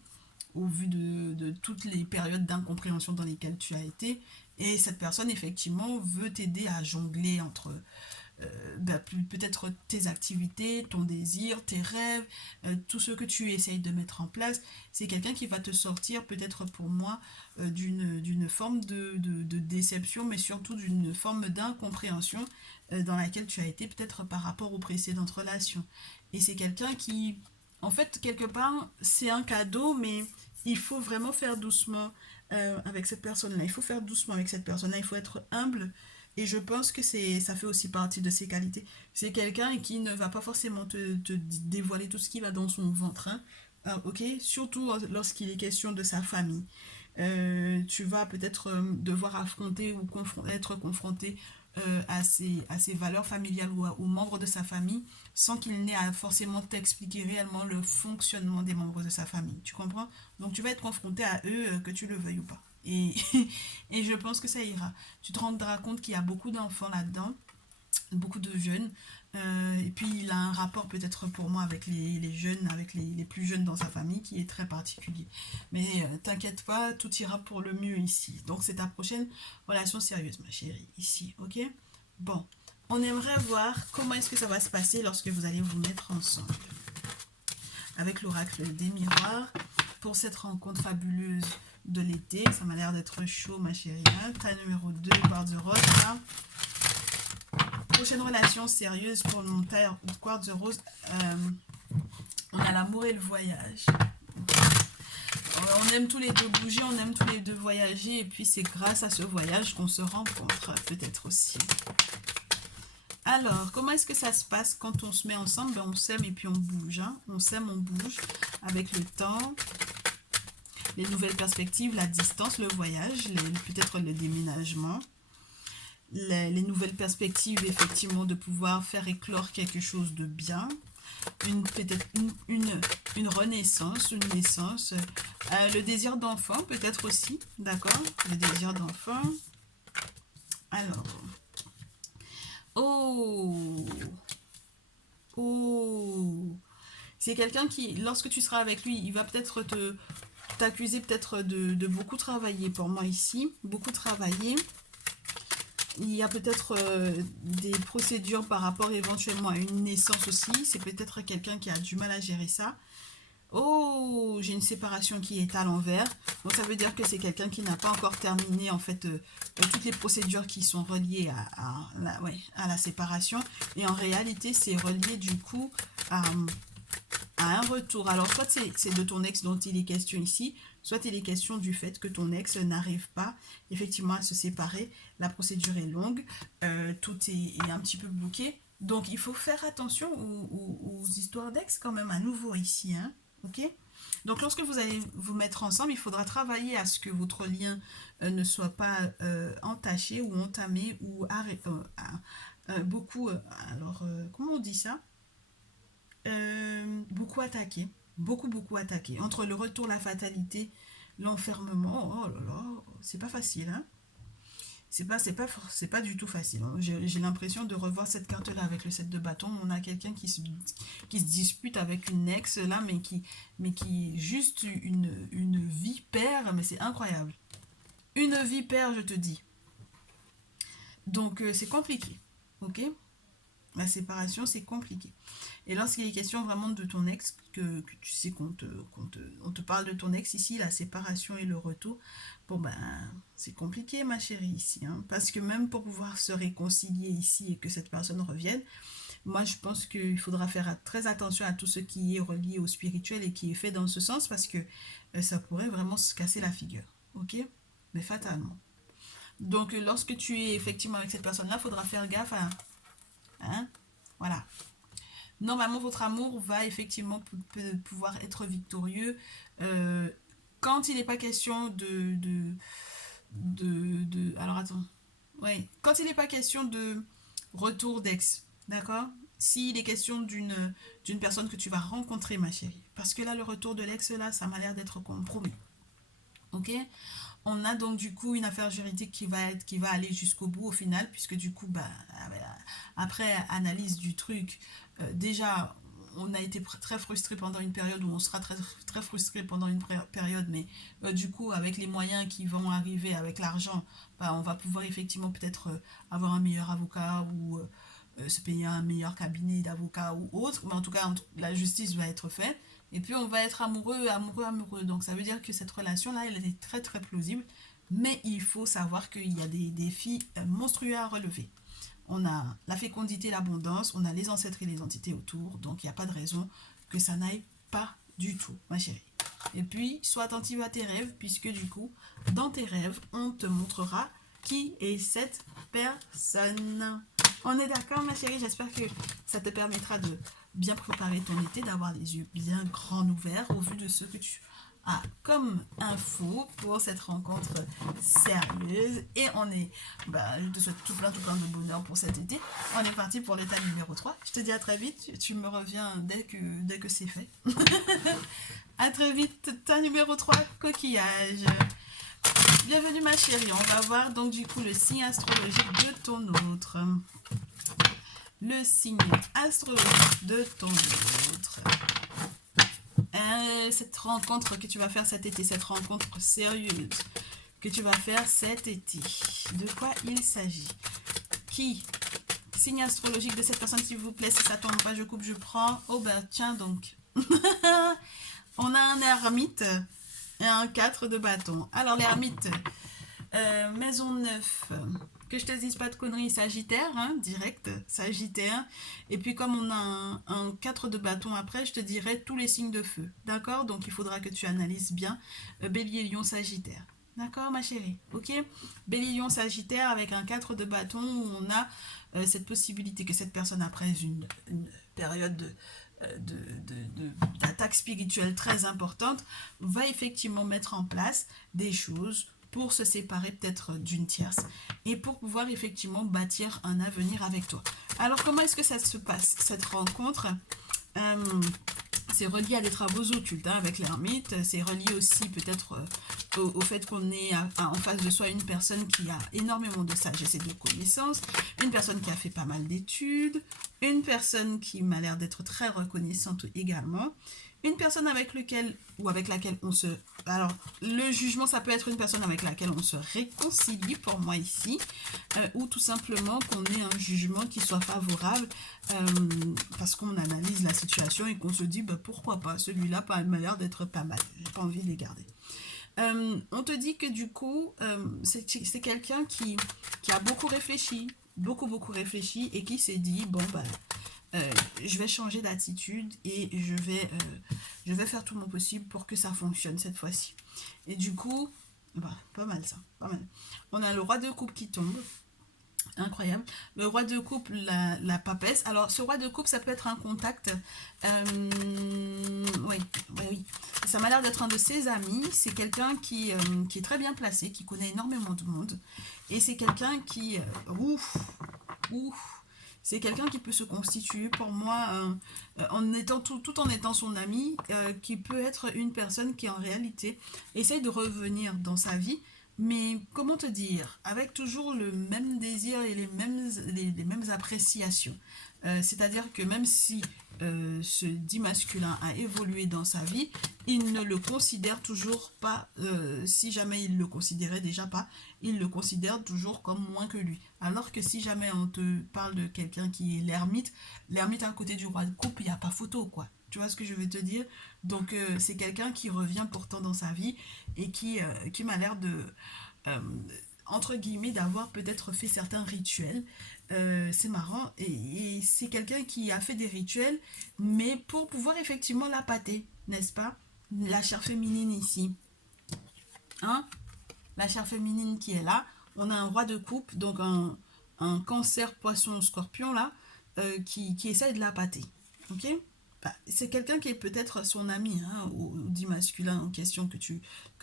au vu de toutes les périodes d'incompréhension dans lesquelles tu as été. Et cette personne, effectivement, veut t'aider à jongler entre bah, peut-être tes activités, ton désir, tes rêves, tout ce que tu essayes de mettre en place. C'est quelqu'un qui va te sortir, peut-être pour moi, d'une forme de déception, mais surtout d'une forme d'incompréhension dans laquelle tu as été peut-être par rapport aux précédentes relations. Et c'est quelqu'un qui, en fait, quelque part, c'est un cadeau, mais il faut vraiment faire doucement avec cette personne-là. Il faut faire doucement avec cette personne-là. Il faut être humble. Et je pense que ça fait aussi partie de ses qualités. C'est quelqu'un qui ne va pas forcément te dévoiler tout ce qu'il a dans son ventre. Hein. Ok? Surtout lorsqu'il est question de sa famille. Tu vas peut-être devoir affronter ou être confronté à ses valeurs familiales ou aux membres de sa famille sans qu'il n'ait à forcément t'expliquer réellement le fonctionnement des membres de sa famille. Tu comprends? Donc tu vas être confronté à eux, que tu le veuilles ou pas. Et, et je pense que ça ira. Tu te rendras compte qu'il y a beaucoup d'enfants là-dedans, beaucoup de jeunes. Et puis il a un rapport peut-être pour moi avec les jeunes, avec les plus jeunes dans sa famille qui est très particulier. Mais t'inquiète pas, tout ira pour le mieux ici. Donc c'est ta prochaine relation sérieuse, ma chérie, ici, ok? Bon, on aimerait voir comment est-ce que ça va se passer lorsque vous allez vous mettre ensemble. Avec l'oracle des miroirs, pour cette rencontre fabuleuse de l'été. Ça m'a l'air d'être chaud, ma chérie. Hein. Ta numéro 2, quartz rose. Là. Prochaine relation sérieuse pour mon quartz rose. On a l'amour et le voyage. On aime tous les deux bouger, on aime tous les deux voyager. Et puis c'est grâce à ce voyage qu'on se rencontre, peut-être aussi. Alors, comment est-ce que ça se passe quand on se met ensemble? Ben, on s'aime et puis on bouge. Hein. On s'aime, on bouge avec le temps, les nouvelles perspectives, la distance, le voyage, peut-être le déménagement, les nouvelles perspectives, effectivement, de pouvoir faire éclore quelque chose de bien, peut-être une renaissance, une naissance, le désir d'enfant, peut-être aussi, d'accord? Le désir d'enfant. Alors... Oh, oh, c'est quelqu'un qui, lorsque tu seras avec lui, il va peut-être t'accuser peut-être de beaucoup travailler pour moi ici, beaucoup travailler. Il y a peut-être des procédures par rapport éventuellement à une naissance aussi. C'est peut-être quelqu'un qui a du mal à gérer ça. Oh, j'ai une séparation qui est à l'envers. Donc ça veut dire que c'est quelqu'un qui n'a pas encore terminé en fait toutes les procédures qui sont reliées à la séparation. Et en réalité, c'est relié du coup à un retour. Alors soit c'est de ton ex dont il est question ici, soit il est question du fait que ton ex n'arrive pas effectivement à se séparer. La procédure est longue, tout est un petit peu bloqué. Donc il faut faire attention aux histoires d'ex quand même à nouveau ici, hein. Ok. Donc lorsque vous allez vous mettre ensemble, il faudra travailler à ce que votre lien ne soit pas entaché ou entamé ou beaucoup, comment on dit ça, beaucoup attaqué, beaucoup attaqué. Entre le retour, la fatalité, l'enfermement, oh là là, c'est pas facile, hein. C'est pas du tout facile. J'ai l'impression de revoir cette carte-là avec le 7 de bâton. On a quelqu'un qui se dispute avec une ex, là, mais qui est juste une vipère, mais c'est incroyable. Une vipère, je te dis. Donc, c'est compliqué, ok? La séparation, c'est compliqué. Et lorsqu'il est question vraiment de ton ex, que tu sais on te parle de ton ex ici, la séparation et le retour, bon ben, c'est compliqué ma chérie ici, hein, parce que même pour pouvoir se réconcilier ici et que cette personne revienne, moi je pense qu'il faudra faire très attention à tout ce qui est relié au spirituel et qui est fait dans ce sens, parce que ça pourrait vraiment se casser la figure, ok? Mais fatalement. Donc lorsque tu es effectivement avec cette personne-là, il faudra faire gaffe à... Hein, voilà. Normalement, votre amour va effectivement pouvoir être victorieux quand il n'est pas question alors, attends. Ouais. Quand il n'est pas question de retour d'ex, d'accord? S'il est question d'une personne que tu vas rencontrer, ma chérie. Parce que là, le retour de l'ex, là, ça m'a l'air d'être compromis. Ok? On a donc du coup une affaire juridique qui va aller jusqu'au bout au final, puisque du coup, bah, après analyse du truc, déjà, on a été très frustré pendant une période, ou on sera très frustré pendant une période, mais du coup, avec les moyens qui vont arriver, avec l'argent, bah, on va pouvoir effectivement peut-être avoir un meilleur avocat ou se payer un meilleur cabinet d'avocat ou autre, mais en tout cas, la justice va être faite. Et puis on va être amoureux. Donc ça veut dire que cette relation-là, elle est très plausible. Mais il faut savoir qu'il y a des défis monstrueux à relever. On a la fécondité, l'abondance, on a les ancêtres et les entités autour. Donc il n'y a pas de raison que ça n'aille pas du tout, ma chérie. Et puis, sois attentive à tes rêves, puisque du coup, dans tes rêves, on te montrera qui est cette personne. On est d'accord, ma chérie? J'espère que ça te permettra de bien préparer ton été, d'avoir les yeux bien grands ouverts au vu de ce que tu as comme info pour cette rencontre sérieuse. Et je te souhaite tout plein de bonheur pour cet été. On est parti pour l'état numéro 3. Je te dis à très vite, tu me reviens dès que c'est fait. À très vite, tas numéro 3, coquillage. Bienvenue ma chérie, on va voir donc du coup le signe astrologique de ton autre. Le signe astrologique de ton autre. Cette rencontre que tu vas faire cet été, cette rencontre sérieuse que tu vas faire cet été. De quoi il s'agit? Qui? Signe astrologique de cette personne, s'il vous plaît. Si ça tombe pas, je coupe, je prends. Oh ben tiens donc. On a un ermite. et un 4 de bâton. Alors l'ermite, maison 9, que je te dise pas de conneries, Sagittaire, hein, direct, Sagittaire. Et puis comme on a un 4 de bâton après, je te dirais tous les signes de feu. D'accord? Donc il faudra que tu analyses bien Bélier, Lion, Sagittaire. D'accord, ma chérie? Ok? Bélier, Lion, Sagittaire avec un 4 de bâton où on a cette possibilité que cette personne, après une période d'attaque spirituelle très importante, va effectivement mettre en place des choses pour se séparer peut-être d'une tierce et pour pouvoir effectivement bâtir un avenir avec toi. Alors comment est-ce que ça se passe, cette rencontre? C'est relié à des travaux occultes hein, avec l'ermite, c'est relié aussi peut-être au fait qu'on ait en face de soi une personne qui a énormément de sagesse et de connaissances, une personne qui a fait pas mal d'études, une personne qui m'a l'air d'être très reconnaissante également, une personne avec lequel ou avec laquelle on se... Alors, le jugement, ça peut être une personne avec laquelle on se réconcilie, pour moi ici, ou tout simplement qu'on ait un jugement qui soit favorable, parce qu'on analyse la situation et qu'on se dit, bah, pourquoi pas, celui-là m'a l'air d'être pas mal, j'ai pas envie de les garder. On te dit que du coup, c'est quelqu'un qui a beaucoup réfléchi, beaucoup réfléchi, et qui s'est dit, bon, bah, je vais changer d'attitude et je vais faire tout mon possible pour que ça fonctionne cette fois-ci. Et du coup, bah, pas mal ça, pas mal. On a le roi de coupe qui tombe. Incroyable. Le roi de coupe, la papesse. Alors, ce roi de coupe, ça peut être un contact. Oui, oui, oui. Ça m'a l'air d'être un de ses amis. C'est quelqu'un qui est très bien placé, qui connaît énormément de monde. Et c'est quelqu'un qui... ouf, ouf. C'est quelqu'un qui peut se constituer pour moi en étant tout en étant son ami, qui peut être une personne qui en réalité essaye de revenir dans sa vie, mais comment te dire, avec toujours le même désir et les mêmes appréciations. C'est-à-dire que même si ce dit masculin a évolué dans sa vie, il ne le considère toujours pas, si jamais il le considérait déjà pas, il le considère toujours comme moins que lui. Alors que si jamais on te parle de quelqu'un qui est l'ermite à côté du roi de coupe, il n'y a pas photo, quoi. Tu vois ce que je veux te dire? Donc c'est quelqu'un qui revient pourtant dans sa vie et qui m'a l'air de, euh, entre guillemets, d'avoir peut-être fait certains rituels. C'est marrant. Et c'est quelqu'un qui a fait des rituels, mais pour pouvoir effectivement la pâter, n'est-ce pas? La chair féminine ici. Hein? La chair féminine qui est là. On a un roi de coupe, donc un cancer, poisson, scorpion là, qui essaye de la pâter. Ok? Bah, c'est quelqu'un qui est peut-être son ami, hein, ou dit masculin en question que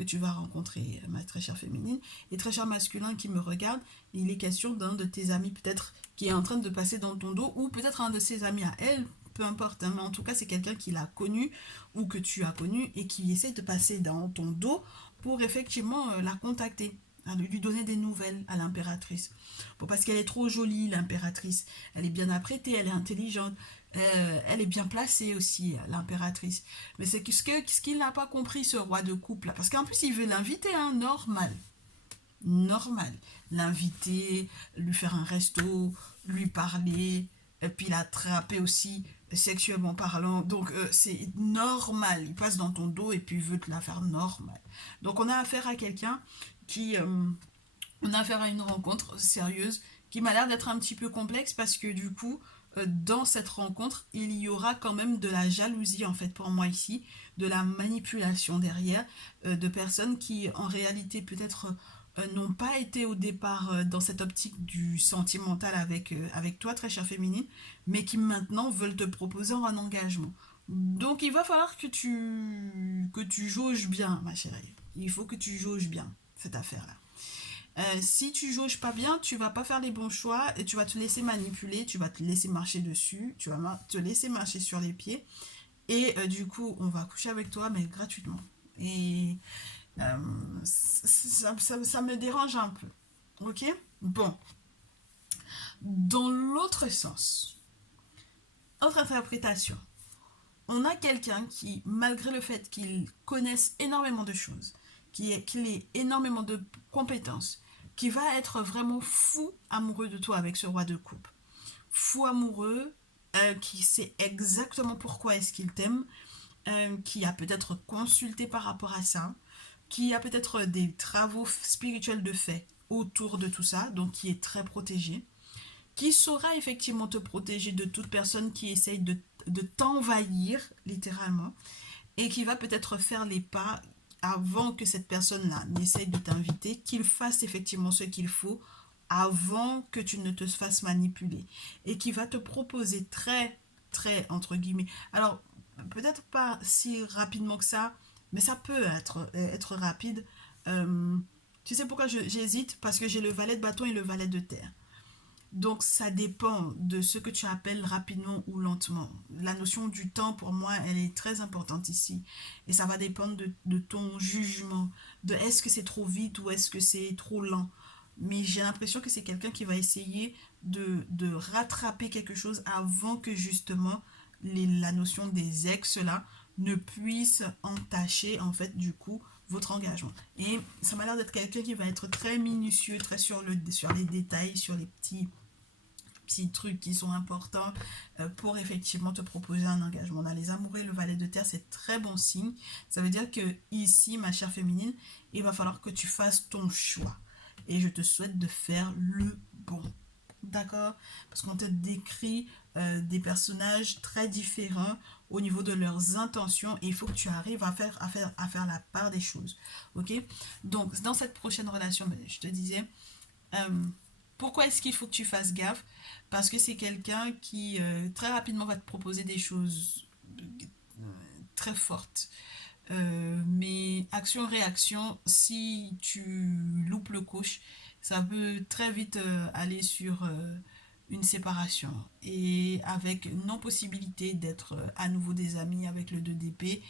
tu vas rencontrer, ma très chère féminine. Et très cher masculin qui me regarde, il est question d'un de tes amis peut-être qui est en train de passer dans ton dos, ou peut-être un de ses amis à elle, peu importe, hein, mais en tout cas c'est quelqu'un qui l'a connu ou que tu as connu et qui essaie de passer dans ton dos pour effectivement la contacter, hein, de lui donner des nouvelles à l'impératrice. Bon, parce qu'elle est trop jolie, l'impératrice. Elle est bien apprêtée, elle est intelligente, elle est bien placée aussi, l'impératrice. Mais c'est ce qu'il n'a pas compris, ce roi de coupe là. Parce qu'en plus, il veut l'inviter, hein, normal. Normal. L'inviter, lui faire un resto, lui parler, et puis l'attraper aussi sexuellement parlant. Donc c'est normal. Il passe dans ton dos et puis il veut te la faire normal. Donc on a affaire à quelqu'un qui... on a affaire à une rencontre sérieuse qui m'a l'air d'être un petit peu complexe parce que du coup, dans cette rencontre, il y aura quand même de la jalousie en fait pour moi ici, de la manipulation derrière, de personnes qui en réalité peut-être n'ont pas été au départ dans cette optique du sentimental avec toi, très chère féminine, mais qui maintenant veulent te proposer un engagement. Donc il va falloir que tu jauges bien, ma chérie. Il faut que tu jauges bien cette affaire-là. Si tu jauges pas bien, tu vas pas faire les bons choix et tu vas te laisser manipuler, tu vas te laisser marcher dessus, tu vas te laisser marcher sur les pieds et du coup on va coucher avec toi mais gratuitement. Et euh, ça me dérange un peu. Ok? Bon. Dans l'autre sens, autre interprétation, on a quelqu'un qui, malgré le fait qu'il connaisse énormément de choses, qu'il ait énormément de compétences, qui va être vraiment fou amoureux de toi avec ce roi de coupe. Fou amoureux, qui sait exactement pourquoi est-ce qu'il t'aime, qui a peut-être consulté par rapport à ça, qui a peut-être des travaux spirituels de fait autour de tout ça, donc qui est très protégé, qui saura effectivement te protéger de toute personne qui essaye de t'envahir, littéralement, et qui va peut-être faire les pas avant que cette personne-là n'essaye de t'inviter, qu'il fasse effectivement ce qu'il faut avant que tu ne te fasses manipuler. Et qui va te proposer très, entre guillemets. Alors, peut-être pas si rapidement que ça, mais ça peut être rapide. Euh, Tu sais pourquoi j'hésite? Parce que j'ai le valet de bâton et le valet de terre. Donc ça dépend de ce que tu appelles rapidement ou lentement. La notion du temps, pour moi, elle est très importante ici. Et ça va dépendre de ton jugement, de est-ce que c'est trop vite ou est-ce que c'est trop lent. Mais j'ai l'impression que c'est quelqu'un qui va essayer de rattraper quelque chose avant que justement la notion des ex là ne puisse entacher en fait du coup votre engagement. Et ça m'a l'air d'être quelqu'un qui va être très minutieux, très sur les détails, sur les petits trucs qui sont importants pour effectivement te proposer un engagement. Dans les amoureux, le valet de terre, c'est très bon signe. Ça veut dire que ici, ma chère féminine, il va falloir que tu fasses ton choix. Et je te souhaite de faire le bon. D'accord? Parce qu'on te décrit des personnages très différents au niveau de leurs intentions et il faut que tu arrives à faire la part des choses. Ok? Donc, dans cette prochaine relation, je te disais, euh, pourquoi est-ce qu'il faut que tu fasses gaffe? Parce que c'est quelqu'un qui très rapidement va te proposer des choses très fortes. Mais action-réaction, si tu loupes le coche, ça peut très vite aller sur une séparation. Et avec non-possibilité d'être à nouveau des amis avec le 2 d'épée.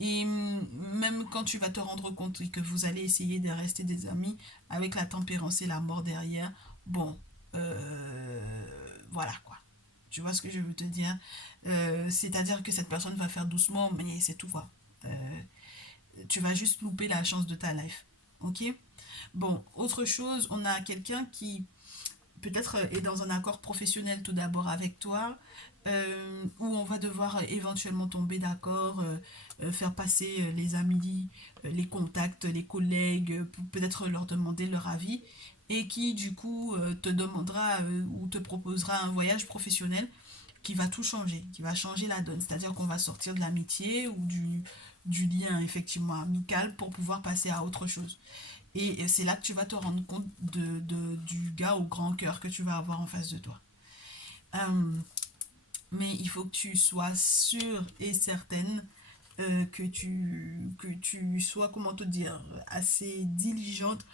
Et même quand tu vas te rendre compte que vous allez essayer de rester des amis avec la tempérance et la mort derrière, bon, voilà quoi. Tu vois ce que je veux te dire? C'est-à-dire que cette personne va faire doucement, mais c'est tout va. Tu vas juste louper la chance de ta life. Ok? Bon, autre chose, on a quelqu'un qui peut-être est dans un accord professionnel tout d'abord avec toi, où on va devoir éventuellement tomber d'accord, faire passer les amis, les contacts, les collègues, peut-être leur demander leur avis, et qui du coup te demandera ou te proposera un voyage professionnel qui va tout changer, qui va changer la donne. C'est-à-dire qu'on va sortir de l'amitié ou du lien effectivement amical pour pouvoir passer à autre chose. Et c'est là que tu vas te rendre compte du gars au grand cœur que tu vas avoir en face de toi. Euh, mais il faut que tu sois sûre et certaine que tu sois, comment te dire, assez diligente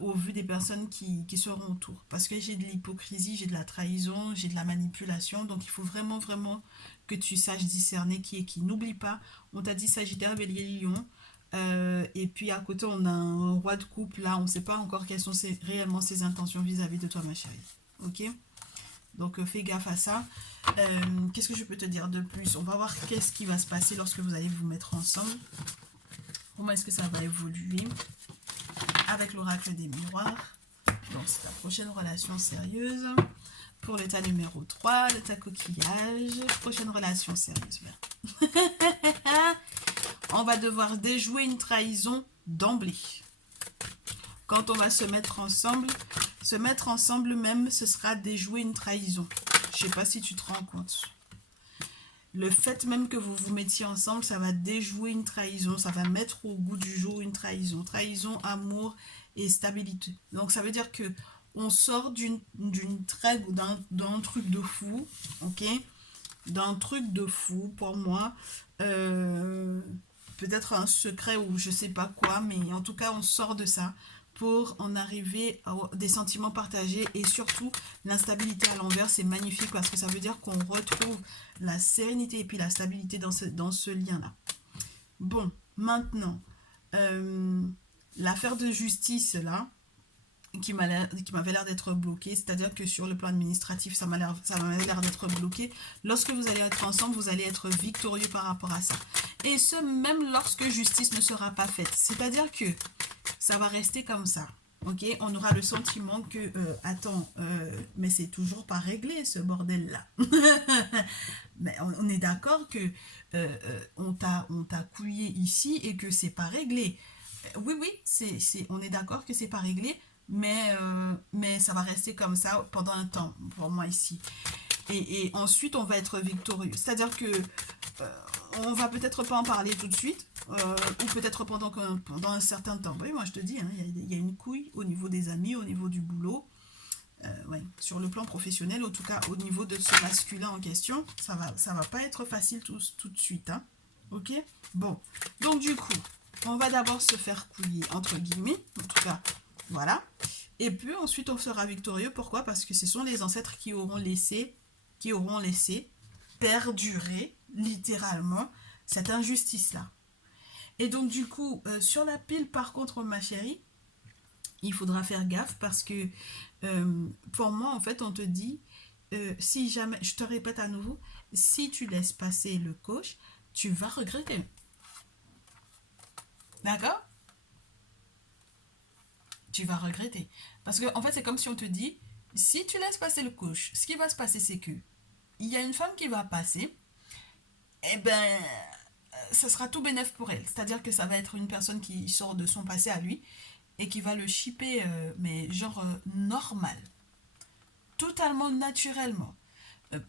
au vu des personnes qui seront autour. Parce que j'ai de l'hypocrisie, j'ai de la trahison, j'ai de la manipulation. Donc il faut vraiment, vraiment que tu saches discerner qui est qui. N'oublie pas, on t'a dit Sagittaire, Bélier, Lion. Et puis à côté, on a un roi de coupe. Là, on ne sait pas encore quelles sont réellement ses intentions vis-à-vis de toi, ma chérie. Ok? Donc fais gaffe à ça. Qu'est-ce que je peux te dire de plus? On va voir qu'est-ce qui va se passer lorsque vous allez vous mettre ensemble. Comment est-ce que ça va évoluer avec l'oracle des miroirs. Donc c'est ta prochaine relation sérieuse. Pour l'état numéro 3, l'état coquillage. Prochaine relation sérieuse. On va devoir déjouer une trahison d'emblée. Quand on va se mettre ensemble même, ce sera déjouer une trahison. Je ne sais pas si tu te rends compte. Le fait même que vous vous mettiez ensemble, ça va déjouer une trahison. Ça va mettre au goût du jour une trahison. Trahison, amour et stabilité. Donc ça veut dire que on sort d'une trêve ou d'un truc de fou. Ok? D'un truc de fou pour moi. Peut-être un secret ou je sais pas quoi. Mais en tout cas, on sort de ça pour en arriver à des sentiments partagés et surtout l'instabilité à l'envers, c'est magnifique parce que ça veut dire qu'on retrouve la sérénité et puis la stabilité dans ce lien-là. Bon, maintenant, l'affaire de justice là, qui m'avait l'air d'être bloquée, c'est-à-dire que sur le plan administratif, ça m'avait l'air d'être bloqué. Lorsque vous allez être ensemble, vous allez être victorieux par rapport à ça. Et ce, même lorsque justice ne sera pas faite. C'est-à-dire que ça va rester comme ça. Ok, on aura le sentiment que, attends, mais c'est toujours pas réglé ce bordel-là. Mais on est d'accord que on t'a couillé ici et que c'est pas réglé. Oui, oui, on est d'accord que c'est pas réglé, mais ça va rester comme ça pendant un temps, pour moi ici. Et ensuite, on va être victorieux. C'est-à-dire que on va peut-être pas en parler tout de suite, ou peut-être pendant un certain temps. Oui, moi je te dis, hein, il y a une couille au niveau des amis, au niveau du boulot, ouais, sur le plan professionnel, en tout cas au niveau de ce masculin en question, ça va pas être facile tout de suite. Hein. Ok. Bon, donc du coup, on va d'abord se faire couiller, entre guillemets, en tout cas, voilà. Et puis ensuite, on sera victorieux. Pourquoi? Parce que ce sont les ancêtres qui auront laissé perdurer, littéralement, cette injustice-là. Et donc, du coup, sur la pile, par contre, ma chérie, il faudra faire gaffe parce que, pour moi, en fait, on te dit, si jamais, je te répète à nouveau, si tu laisses passer le coach, tu vas regretter. D'accord? Tu vas regretter. Parce que, en fait, c'est comme si on te dit, si tu laisses passer le coach, ce qui va se passer, c'est que il y a une femme qui va passer, et ben, ça sera tout bénef pour elle. C'est-à-dire que ça va être une personne qui sort de son passé à lui et qui va le shipper, mais genre normal, totalement naturellement.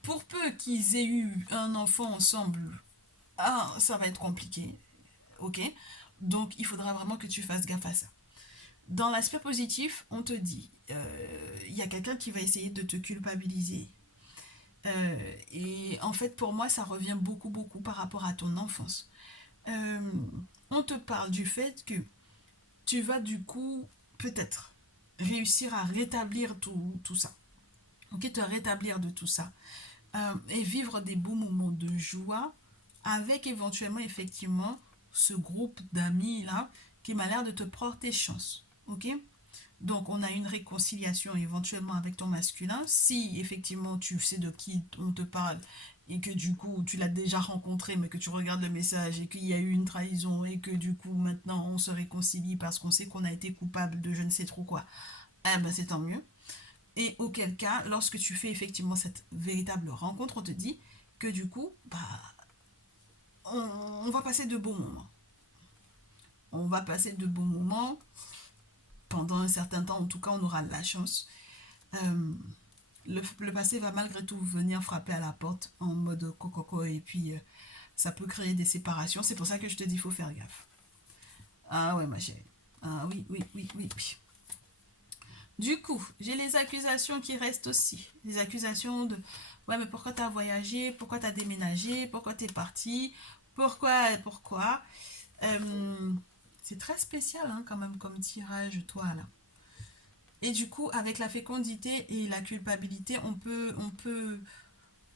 Pour peu qu'ils aient eu un enfant ensemble, ah, ça va être compliqué, ok? Donc il faudra vraiment que tu fasses gaffe à ça. Dans l'aspect positif, on te dit, il y a quelqu'un qui va essayer de te culpabiliser. Et en fait, pour moi, ça revient beaucoup, beaucoup par rapport à ton enfance. Euh, on te parle du fait que tu vas du coup, peut-être, réussir à rétablir tout ça. Ok, te rétablir de tout ça. Et vivre des beaux moments de joie avec éventuellement, effectivement, ce groupe d'amis là qui m'a l'air de te porter chance. Ok. Donc, on a une réconciliation éventuellement avec ton masculin. Si effectivement tu sais de qui on te parle et que du coup tu l'as déjà rencontré, mais que tu regardes le message et qu'il y a eu une trahison et que du coup maintenant on se réconcilie parce qu'on sait qu'on a été coupable de je ne sais trop quoi, eh ben c'est tant mieux. Et auquel cas, lorsque tu fais effectivement cette véritable rencontre, on te dit que du coup, bah, on va passer de bons moments. On va passer de bons moments pendant un certain temps, en tout cas on aura la chance. Euh, le passé va malgré tout venir frapper à la porte en mode coco et puis ça peut créer des séparations. C'est pour ça que je te dis, il faut faire gaffe. Ah ouais, ma chérie. Ah oui, oui, oui, oui, oui. Du coup, j'ai les accusations qui restent aussi. Les accusations de ouais, mais pourquoi t'as voyagé? Pourquoi t'as déménagé? Pourquoi t'es parti? Pourquoi? Euh, c'est très spécial hein, quand même comme tirage, toi là. Et du coup, avec la fécondité et la culpabilité, on peut.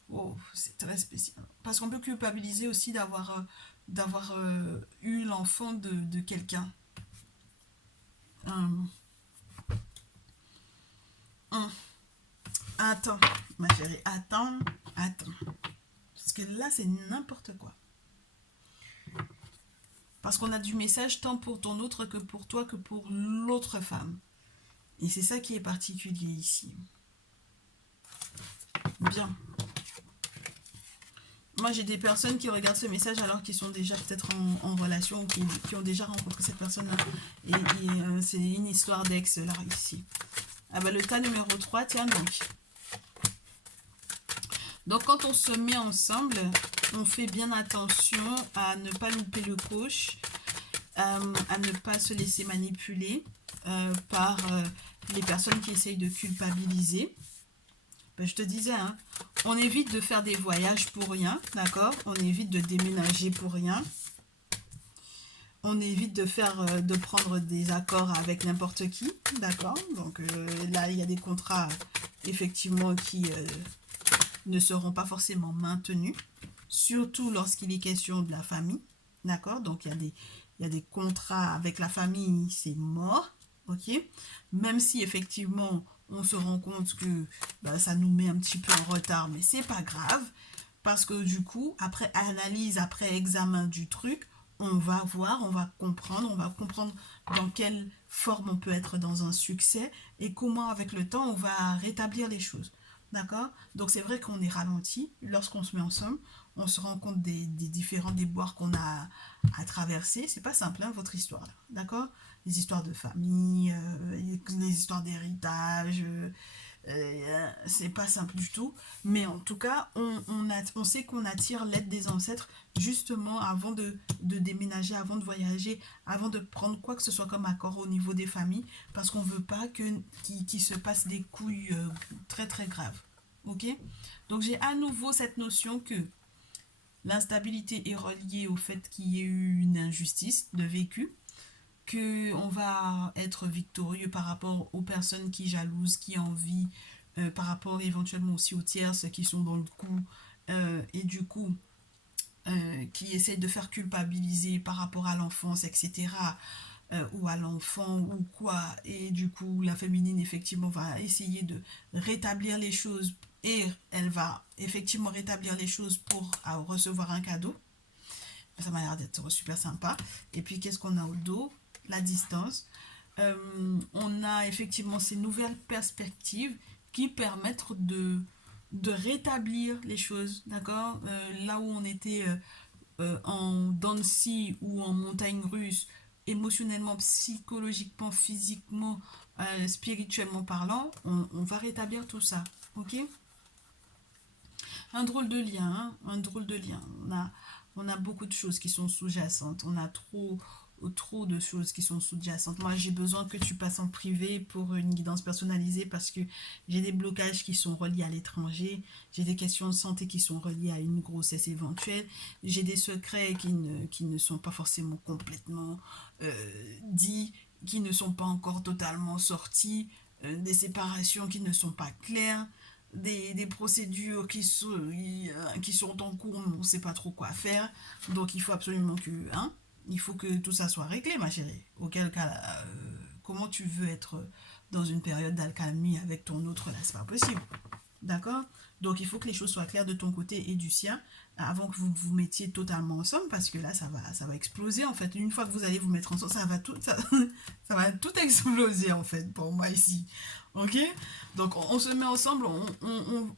Oh, c'est très spécial. Parce qu'on peut culpabiliser aussi d'avoir eu l'enfant de quelqu'un. Hum, hum. Attends, ma chérie, attends. Parce que là, c'est n'importe quoi. Parce qu'on a du message tant pour ton autre que pour toi que pour l'autre femme. Et c'est ça qui est particulier ici. Bien. Moi, j'ai des personnes qui regardent ce message alors qu'ils sont déjà peut-être en relation ou qui ont déjà rencontré cette personne-là. Et c'est une histoire d'ex, là, ici. Ah bah, le tas numéro 3, tiens donc. Donc, quand on se met ensemble, on fait bien attention à ne pas louper le coche, à ne pas se laisser manipuler par les personnes qui essayent de culpabiliser. Ben, je te disais, hein, on évite de faire des voyages pour rien, d'accord? On évite de déménager pour rien. On évite de prendre des accords avec n'importe qui, d'accord? Donc là, il y a des contrats effectivement qui ne seront pas forcément maintenus, surtout lorsqu'il est question de la famille, d'accord? Donc il y a des contrats avec la famille, c'est mort, ok? Même si effectivement on se rend compte que bah, ça nous met un petit peu en retard, mais c'est pas grave, parce que du coup, après analyse, après examen du truc, on va voir, on va comprendre dans quelle forme on peut être dans un succès et comment avec le temps on va rétablir les choses. D'accord? Donc c'est vrai qu'on est ralenti lorsqu'on se met ensemble, on se rend compte des différents déboires qu'on a à traverser. C'est pas simple, hein, votre histoire, là. D'accord? Les histoires de famille, les histoires d'héritage, c'est pas simple du tout. Mais en tout cas, on sait qu'on attire l'aide des ancêtres justement avant de déménager, avant de voyager, avant de prendre quoi que ce soit comme accord au niveau des familles, parce qu'on veut pas qu'il se passe des couilles très très graves. Ok? Donc j'ai à nouveau cette notion que l'instabilité est reliée au fait qu'il y ait eu une injustice de vécu, que on va être victorieux par rapport aux personnes qui jalousent, qui envient, par rapport éventuellement aussi aux tierces qui sont dans le coup, et du coup qui essayent de faire culpabiliser par rapport à l'enfance, etc., ou à l'enfant ou quoi. Et du coup, la féminine, effectivement, va essayer de rétablir les choses et elle va effectivement rétablir les choses pour recevoir un cadeau. Ça m'a l'air d'être super sympa. Et puis, qu'est-ce qu'on a au dos? La distance. On a effectivement ces nouvelles perspectives qui permettent de rétablir les choses, d'accord. Là où on était en dents de scie ou en montagne russe, émotionnellement, psychologiquement, physiquement, spirituellement parlant, on va rétablir tout ça. Ok? Un drôle de lien, hein, un drôle de lien. On a beaucoup de choses qui sont sous-jacentes. On a trop de choses qui sont sous-jacentes. Moi, j'ai besoin que tu passes en privé pour une guidance personnalisée parce que j'ai des blocages qui sont reliés à l'étranger. J'ai des questions de santé qui sont reliées à une grossesse éventuelle. J'ai des secrets qui ne sont pas forcément complètement dits, qui ne sont pas encore totalement sortis, des séparations qui ne sont pas claires, des procédures qui sont en cours, mais on ne sait pas trop quoi faire. Donc il faut absolument que, hein, il faut que tout ça soit réglé, ma chérie. Auquel cas, comment tu veux être dans une période d'accalmie avec ton autre là, c'est pas possible. D'accord? Donc il faut que les choses soient claires de ton côté et du sien avant que vous vous mettiez totalement ensemble parce que là ça va exploser en fait. Une fois que vous allez vous mettre ensemble, ça va tout exploser en fait pour moi ici. Ok? Donc on se met ensemble,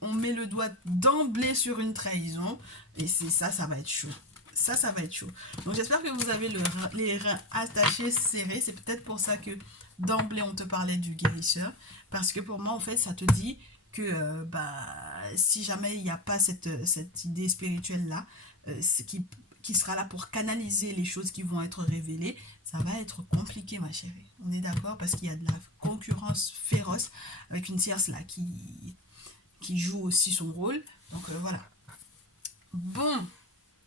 on met le doigt d'emblée sur une trahison et c'est ça, ça va être chaud. Ça va être chaud. Donc j'espère que vous avez les reins attachés, serrés. C'est peut-être pour ça que d'emblée on te parlait du guérisseur. Parce que pour moi en fait ça te dit que bah, si jamais il n'y a pas cette idée spirituelle là, qui sera là pour canaliser les choses qui vont être révélées, ça va être compliqué, ma chérie. On est d'accord parce qu'il y a de la concurrence féroce avec une tierce là qui joue aussi son rôle. Donc voilà. Bon,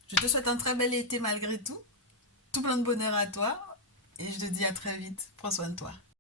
je te souhaite un très bel été malgré tout. Tout plein de bonheur à toi. Et je te dis à très vite. Prends soin de toi.